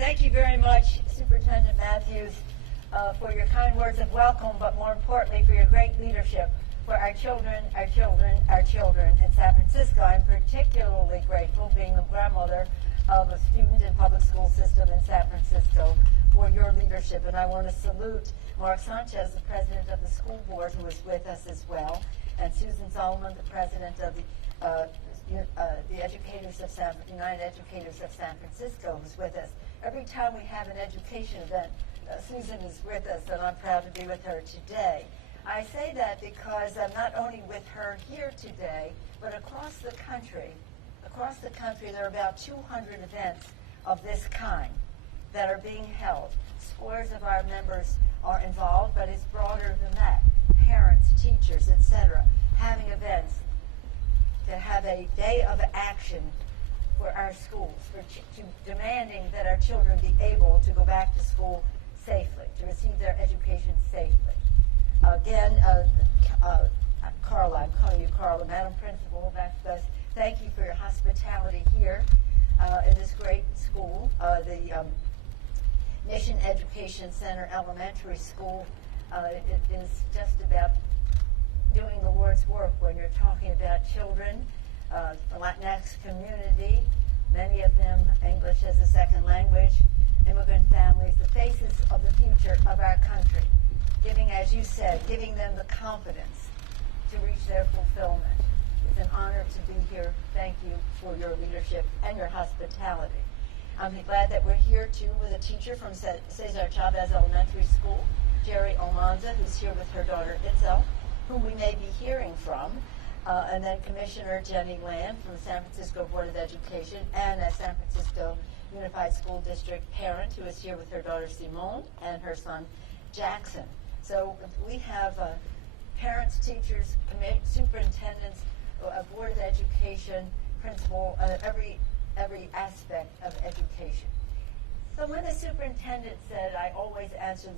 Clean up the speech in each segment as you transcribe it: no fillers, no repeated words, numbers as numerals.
Thank you very much, Superintendent Matthews, for your kind words of welcome, but more importantly, for your great leadership for our children, our children, our children in San Francisco. I'm particularly grateful, being the grandmother of a student in public school system in San Francisco, for your leadership. And I want to salute Mark Sanchez, the president of the school board, who is with us as well, and Susan Solomon, the president of the United Educators of San Francisco, who's with us. Every time we have an education event, Susan is with us, and I'm proud to be with her today. I say that because I'm not only with her here today, but across the country. Across the country, there are about 200 events of this kind that are being held. Scores of our members are involved, but it's broader than that. Parents, teachers, etc., having events to have a day of action for our schools, demanding that our children be able to go back to school safely, to receive their education safely. Again, Carla, I'm calling you Carla, Madam Principal, thank you for your hospitality here in this great school, the Mission Education Center Elementary School. It is just about doing the Lord's work when you're talking about children, the Latinx community, many of them English as a second language, immigrant families, the faces of the future of our country, giving, as you said, giving them the confidence to reach their fulfillment. It's an honor to be here. Thank you for your leadership and your hospitality. I'm glad that we're here, too, with a teacher from Cesar Chavez Elementary School, Jerry Almanza, who's here with her daughter, Itzel, whom we may be hearing from, and then Commissioner Jenny Land from the San Francisco Board of Education, and a San Francisco Unified School District parent who is here with her daughter, Simone, and her son, Jackson. So we have parents, teachers, superintendents, Board of Education, principal, every aspect of education. So when the superintendent said, I always answer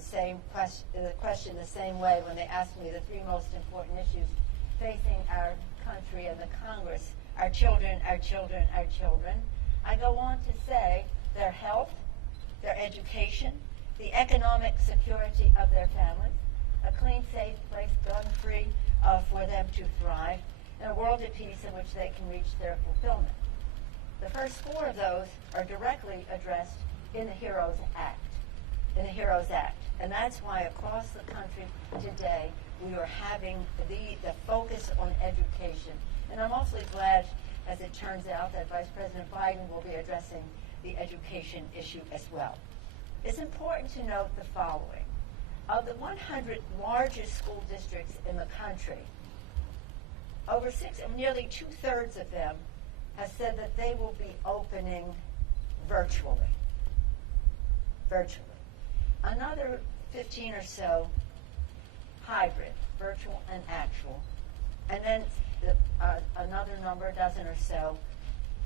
the question the same way when they ask me the three most important issues facing our country and the Congress, our children, our children, our children, I go on to say their health, their education, the economic security of their families, a clean, safe place, gun-free, for them to thrive, and a world at peace in which they can reach their fulfillment. The first four of those are directly addressed in the HEROES Act. And that's why across the country today we are having the focus on education. And I'm also glad, as it turns out, that Vice President Biden will be addressing the education issue as well. It's important to note the following. Of the 100 largest school districts in the country, nearly two-thirds of them have said that they will be opening virtually. Another 15 or so hybrid, virtual and actual, and then another number, a dozen or so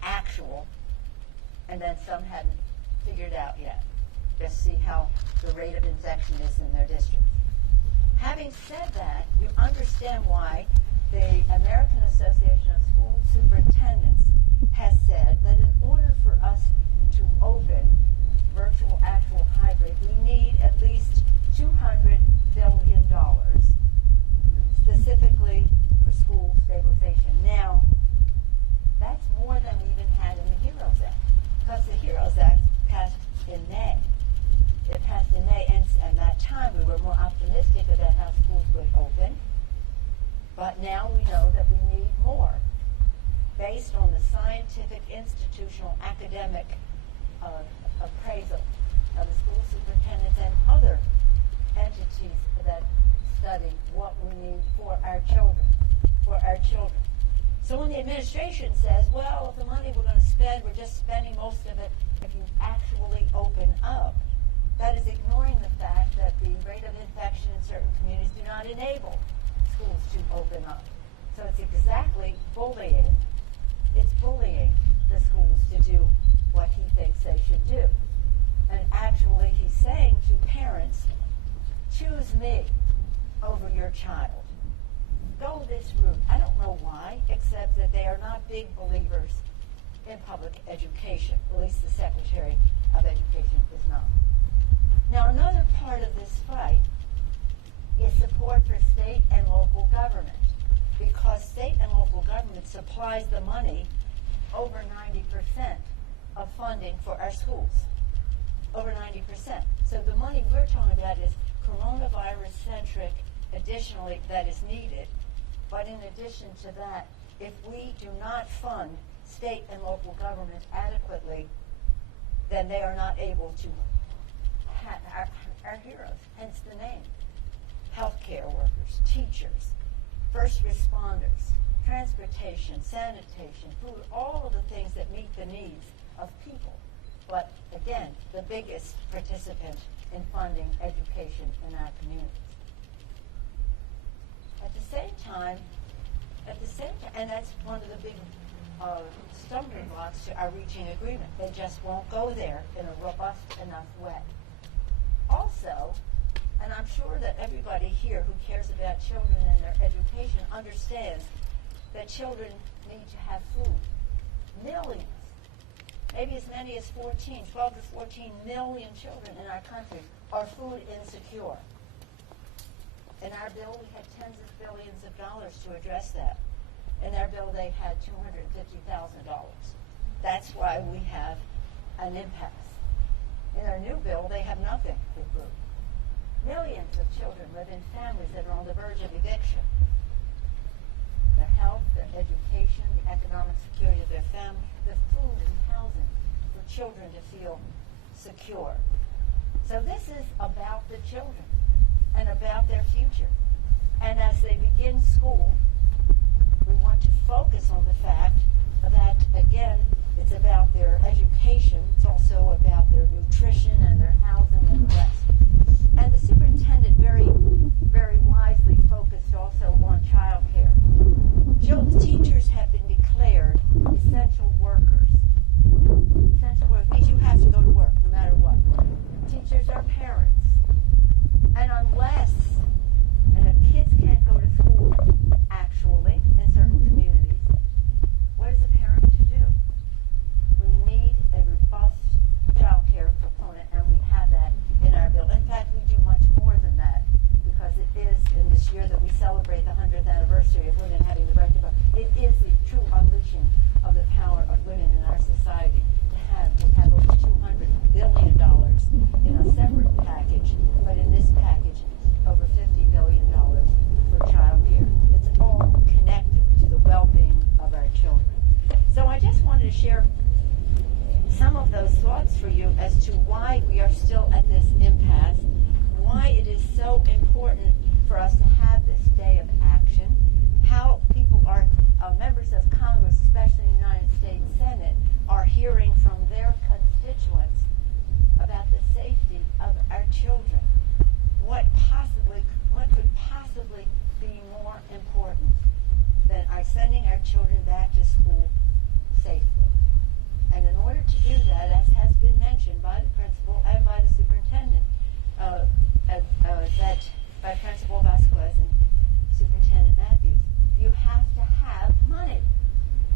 actual, and then some hadn't figured out yet. Just see how the rate of infection is in their district. Having said that, you understand why the American Association of School Superintendents has said that in order for us to open virtual, actual, hybrid, we need at least $200 billion specifically for school stabilization. Now, that's more than we even had in the HEROES Act, because the HEROES Act passed in May. It passed in May, and at that time we were more optimistic about how schools would open, but now we know that we need more, based on the scientific, institutional, academic appraisal of the school superintendents and other entities that study what we need for our children. So when the administration says, well, the money we're going to spend, we're just spending most of it if you actually open up, that is ignoring the fact that the rate of infection in certain communities do not enable schools to open up. So it's exactly bullying. It's bullying the schools to do what he thinks they should do. And actually, he's saying to parents, choose me over your child. Go this route. I don't know why, except that they are not big believers in public education, at least the Secretary of Education Now, another part of this fight is support for state and local government, because state and local government supplies the money, over 90% of funding for our schools. Over 90%. So the money we're talking about is coronavirus-centric, additionally, that is needed. But in addition to that, if we do not fund state and local government adequately, then they are not able to have our heroes, hence the name. Healthcare workers, teachers, first responders, transportation, sanitation, food, all of the things that meet the needs of people. But again, the biggest participant in funding education in our communities. At the same time, and that's one of the big stumbling blocks to our reaching agreement. They just won't go there in a robust enough way. Also, and I'm sure that everybody here who cares about children and their education understands that children need to have food. Millions, maybe as many as 12 to 14 million children in our country are food insecure. In our bill, we had tens of billions of dollars to address that. In their bill, they had $250,000. That's why we have an impasse. In our new bill, they have nothing for food. Millions of children live in families that are on the verge of eviction. Their health, their education, the economic security of their family, the food and housing for children to feel secure. So this is about the children and about their future. And as they begin school, we want to focus on the fact that, again, it's about their education. It's also about their nutrition and their housing and the rest. And the superintendent very, very wisely focused also on child care. Teachers have been declared essential workers. Essential workers means you have to go to work no matter what. Teachers are parents. And if kids can't go to school, actually, in certain communities, what is a parent to do? We need a robust child care component, and we have that in our bill. In fact, we do much more than that, because it is in this year that we celebrate the 100th anniversary of women having the right to vote. It is the true unleashing of the power of women in our society. We have over $200 billion in a separate package, but in this package, over $50 billion for child care. It's all connected to the well-being of our children. So I just wanted to share some of those thoughts for you as to why we are still at this impasse, why it is so important for us to have this day of action, how people are, members of Congress, especially in the United States Senate, are hearing from their constituents about the safety of our children. What could possibly be more important than our sending our children back to school safely? And in order to do that, as has been mentioned by the principal and by the superintendent, that by Principal Vasquez and Superintendent Matthews, you have to have money.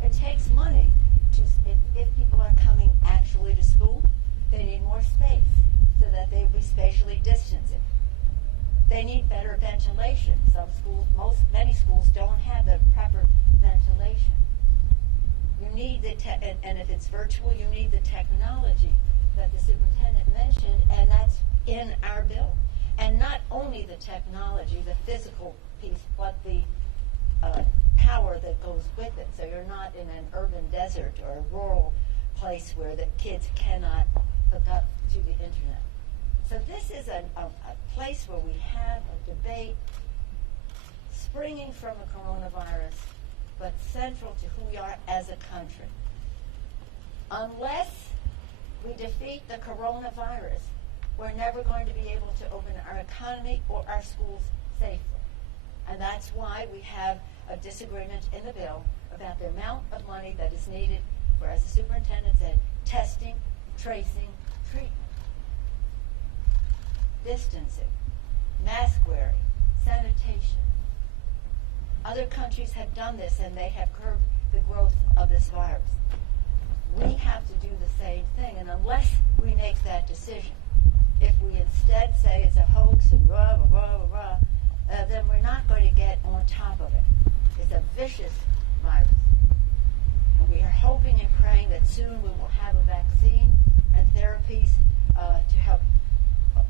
It takes money to, if people are coming actually to school, they need more space so that they will be spatially distancing. They need better ventilation. Many schools don't have the proper ventilation. You need and if it's virtual, you need the technology that the superintendent mentioned, and that's in our bill. And not only the technology, the physical piece, but the power that goes with it. So you're not in an urban desert or a rural place where the kids cannot hook up to the internet. So this is a place where we have a debate springing from the coronavirus, but central to who we are as a country. Unless we defeat the coronavirus, we're never going to be able to open our economy or our schools safely. And that's why we have a disagreement in the bill about the amount of money that is needed for, as the superintendent said, testing, tracing, treatment, distancing, mask wearing, sanitation. Other countries have done this, and they have curbed the growth of this virus. We have to do the same thing, and unless we make that decision, if we instead instead say it's a hoax and blah, blah, blah, blah, blah, then we're not going to get on top of it. It's a vicious virus. And we are hoping and praying that soon we will have a vaccine and therapies to help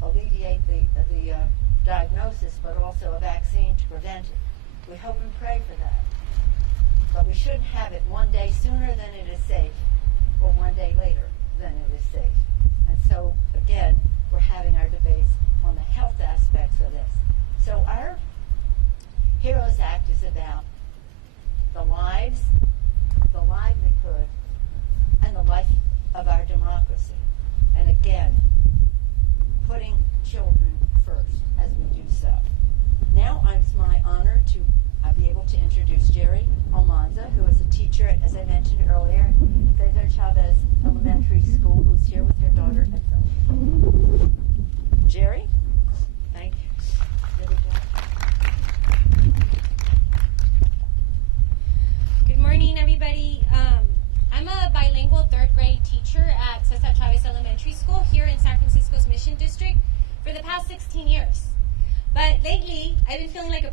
alleviate the diagnosis, but also a vaccine to prevent it. We hope and pray for that. But we shouldn't have it one day sooner than it is safe, or one day later than it is safe. And so, again, we're having our debates on the health aspects of this. So our HEROES Act is about the lives, the livelihood, and the life of our democracy. And again, putting children first as we do so. Now it's my honor to be able to introduce Jerry Almanza, who is a teacher at, as I mentioned earlier, Cesar Chavez Elementary School, who's here with her daughter Etzel. Jerry? Thank you. Good morning, everybody. I'm a bilingual third grade teacher at Cesar Chavez Elementary School here in San Francisco's Mission District for the past 16 years. But lately, I've been feeling like a